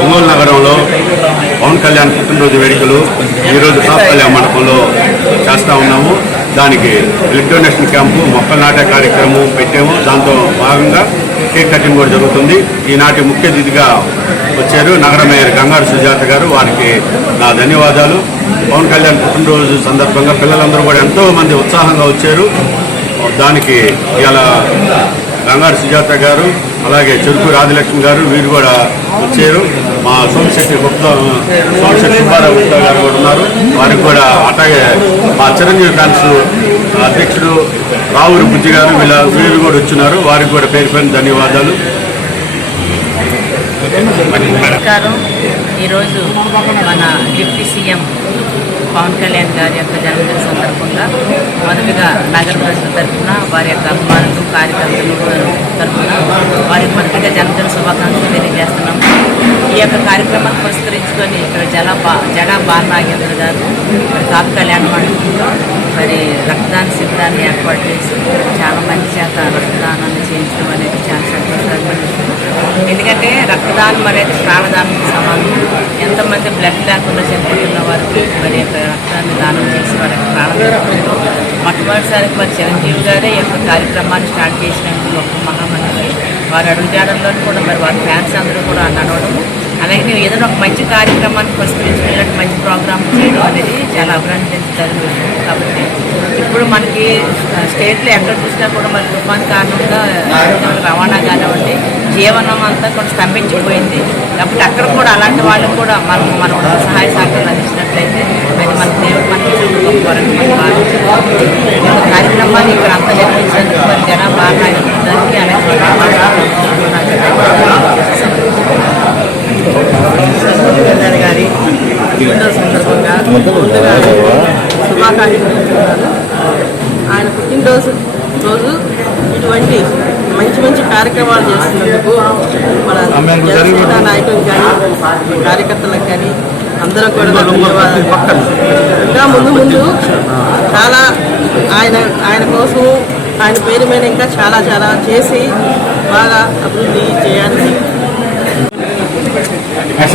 ఒంగోలు నగరంలో పవన్ కళ్యాణ్ పుట్టినరోజు వేడుకలు ఈరోజు సాఫల్య మండపంలో చేస్తూ ఉన్నాము. దానికి బ్లడ్ డొనేషన్ క్యాంపు మొక్కలు నాటే కార్యక్రమం పెట్టాము. దాంతో భాగంగా కేక్ కటింగ్ కూడా జరుగుతుంది. ఈనాటి ముఖ్య అతిథిగా వచ్చారు నగర మేయర్ గంగారు సుజాత గారు. వారికి నా ధన్యవాదాలు. పవన్ కళ్యాణ్ పుట్టినరోజు సందర్భంగా పిల్లలందరూ కూడా ఎంతో మంది ఉత్సాహంగా వచ్చారు. దానికి ఇలా గంగారు సుజాత గారు అలాగే చెరుకు రాజలక్ష్మి గారు వీరు కూడా వచ్చారు. మా సోమశెట్టి గుప్త సోమశెట్టి సుబ్బారావు గుప్తా గారు కూడా ఉన్నారు. వారికి కూడా అట్లాగే మా చిరంజీవి ఫ్యాన్స్ అధ్యక్షుడు రావురు బుజ్జి గారు వీళ్ళ వీరు కూడా వచ్చినారు. వారికి కూడా పేరు పేరు ధన్యవాదాలు. ఈరోజు మన డిప్యూటీ సీఎం పవన్ కళ్యాణ్ గారి యొక్క జన్మదిన సందర్భంగా మొదటిగా నగర ప్రజల తరఫున వారి యొక్క అభిమానులు కార్యకర్తలు తరఫున వారికి మొదటిగా జన్మదిన శుభాకాంక్షలు తెలియజేస్తున్నాము. ఈ యొక్క కార్యక్రమాన్ని పురస్కరించుకొని ఇక్కడ జల బా జడ బాల నాగేంద్ర గారు కాపు కళ్యాణ మండపంలో మరి రక్తదాన శిబిరాన్ని ఏర్పాటు చేసి చాలా మంది చేత రక్తదానాన్ని చేయించడం అనేది ఎందుకంటే రక్తదానం అనేది ప్రాణదానం సమానం. ఎంతమంది బ్లడ్ లేకుండా చనిపోతున్న వారికి మరి యొక్క రక్తాన్ని దానం చేసి వారి ప్రాణదానం మొట్టమొదటిసారికి మరి చిరంజీవి గారే ఈ యొక్క కార్యక్రమాన్ని స్టార్ట్ చేసినందుకు ఒక వారు అడుగు అడుగుజాడల్లో కూడా మరి వారి ఫ్యాన్స్ అందరూ కూడా నడవడం అలాగే ఏదైనా ఒక మంచి కార్యక్రమాన్ని పురస్కరించుకుని మంచి ప్రోగ్రామ్ చేయడం అనేది చాలా అభినందించదగిన విషయం కాబట్టి ఇప్పుడు మనకి స్టేట్లో ఎక్కడ చూసినా కూడా మరి తుఫాన్ కారణంగా రవాణా కానివ్వండి జీవనం అంతా కొంచెం స్తంభించిపోయింది. కాబట్టి అక్కడ కూడా అలాంటి వాళ్ళకు కూడా మనం మన సహాయ సహకారాలు అందించినట్లయితే అది మన దేవుడు మనకి చాలా మనం భావించాలి కార్యక్రమాన్ని ఇక్కడ అంతా జరిపించినందుకు మరి దానికి అలాగే గారి పుట్టినరోజు సందర్భంగా ముందుగా శుభాకాంక్షలు తెలుపుతున్నాను ఆయన పుట్టినరోజు రోజు ఇటువంటి మంచి కార్యక్రమాలు చేస్తున్నందుకు మన జనసేన నాయకులకు కానీ కార్యకర్తలకు కానీ అందరూ కూడా ఇంకా ముందు ముందు చాలా ఆయన ఆయన కోసం ఆయన పేరు మీద ఇంకా చాలా చాలా చేసి బాగా అభివృద్ధి చేయాలని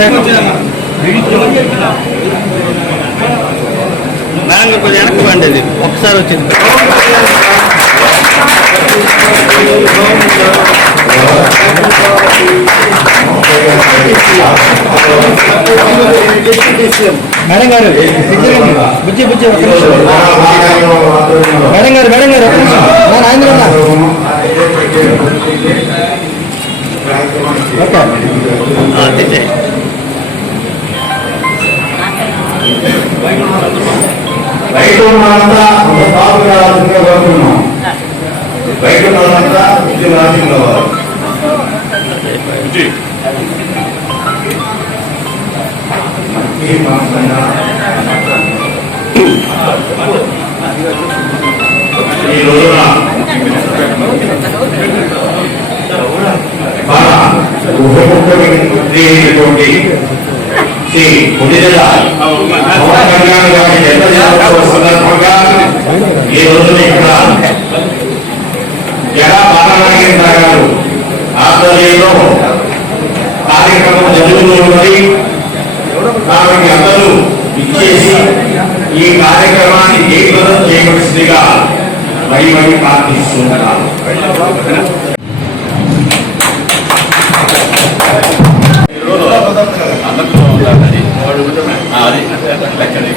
కొంచెం వెనక్కి ఒకసారి వచ్చింది. మేడం గారు బుజ్జి బుజ్జి ఒక్క నిమిషం. మేడం గారు మేడం గారు ఒక్క నిమిషం. నా నాయన ఉన్నా. ఓకే ఆ, తీసేయ్. రైతు ఉన్నదంతా ఈ రోజున అయినటువంటి శ్రీ పవన్ కళ్యాణ్ గారి జన్మదినోత్సవ సందర్భంగా ఈ రోజున ఇక్కడ బాలనాగేంద్ర గారు ఆధ్వర్యంలో కార్యక్రమం జరుగుతున్నది కాబట్టి అందరూ ఇచ్చేసి ఈ కార్యక్రమాన్ని జయప్రదం చేయవలసిందిగా మరి మరి ప్రార్థిస్తున్నాను అందులో ఉండాలని అది లెక్కనే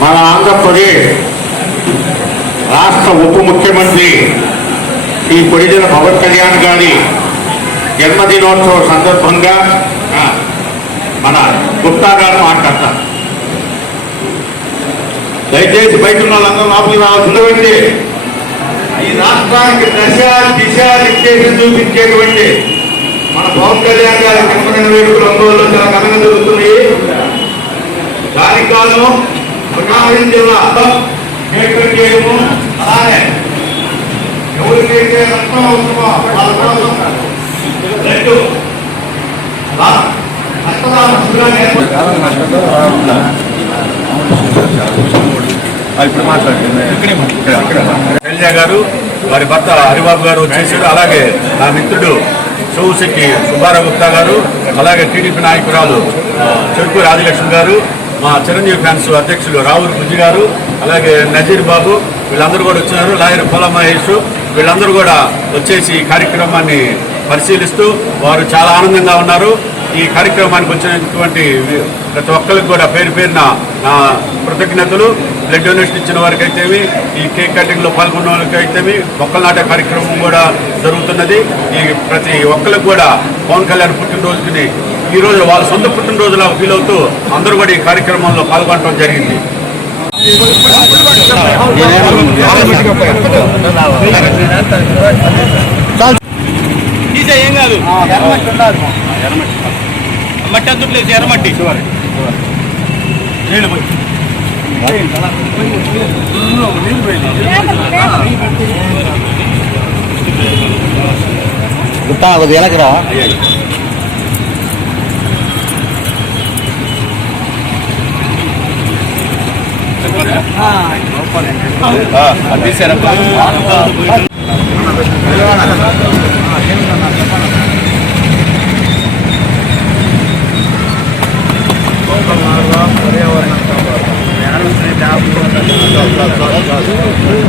మన ఆంధ్రప్రదేశ్ రాష్ట్ర ఉప ముఖ్యమంత్రి ఈ కొడిదెల పవన్ కళ్యాణ్ గారి జన్మదినోత్సవ సందర్భంగా మన గుప్తా గారు మాట్లాడతారు దయచేసి బయట ఉన్న వాళ్ళందరూ లోపలికి రావాల్సినటువంటి ఈ రాష్ట్రానికి దశ దిశ నిర్దేశం చూపించేటువంటి మన పవన్ కళ్యాణ్ గారి జన్మదిన వేడుకలు ఒంగోలులో చాలా ఘనంగా జరుగుతున్నాయి. దానికి కాదు ప్రకాశం జిల్లా కేటర్ చేయడము అలానే ఎవరికైతే రక్తం అవసరమో వాళ్ళ కోసం రెండు ఏర్పాటు కళ్యాణ గారు వారి భర్త హరిబాబు గారు వచ్చేసారు. అలాగే నా మిత్రుడు చౌశెట్టి సుబ్బారావు గుప్తా గారు అలాగే టీడీపీ నాయకురాలు చెరుకు రాజలక్ష్మి గారు మా చిరంజీవి ఫ్యాన్స్ అధ్యక్షులు రావుల బుజ్జి గారు అలాగే నజీర్ బాబు వీళ్ళందరూ కూడా వచ్చారు. లాయర్ పొల మహేష్ వీళ్ళందరూ కూడా వచ్చేసి ఈ కార్యక్రమాన్ని పరిశీలిస్తూ వారు చాలా ఆనందంగా ఉన్నారు. ఈ కార్యక్రమానికి వచ్చినటువంటి ప్రతి ఒక్కరికి కూడా పేరు పేరున నా కృతజ్ఞతలు. బ్లడ్ డొనేషన్ ఇచ్చిన వారికి అయితేమి ఈ కేక్ కటింగ్లో పాల్గొన్న వాళ్ళకి అయితేమి మొక్కలు నాటే కార్యక్రమం కూడా జరుగుతున్నది. ఈ ప్రతి ఒక్కరికి కూడా పవన్ కళ్యాణ్ పుట్టినరోజుకి ఈ రోజు వాళ్ళ సొంత పుట్టినరోజులా ఫీల్ అవుతూ అందరూ కూడా ఈ కార్యక్రమంలో పాల్గొనడం జరిగింది. ఏం కాదు ఎర్రమట్టి. మట్టి అంత లేదు ఎర్రమట్టి. నీళ్ళు పోయి. నీళ్ళు పోయి ఎలాగరా తీసారా. por eso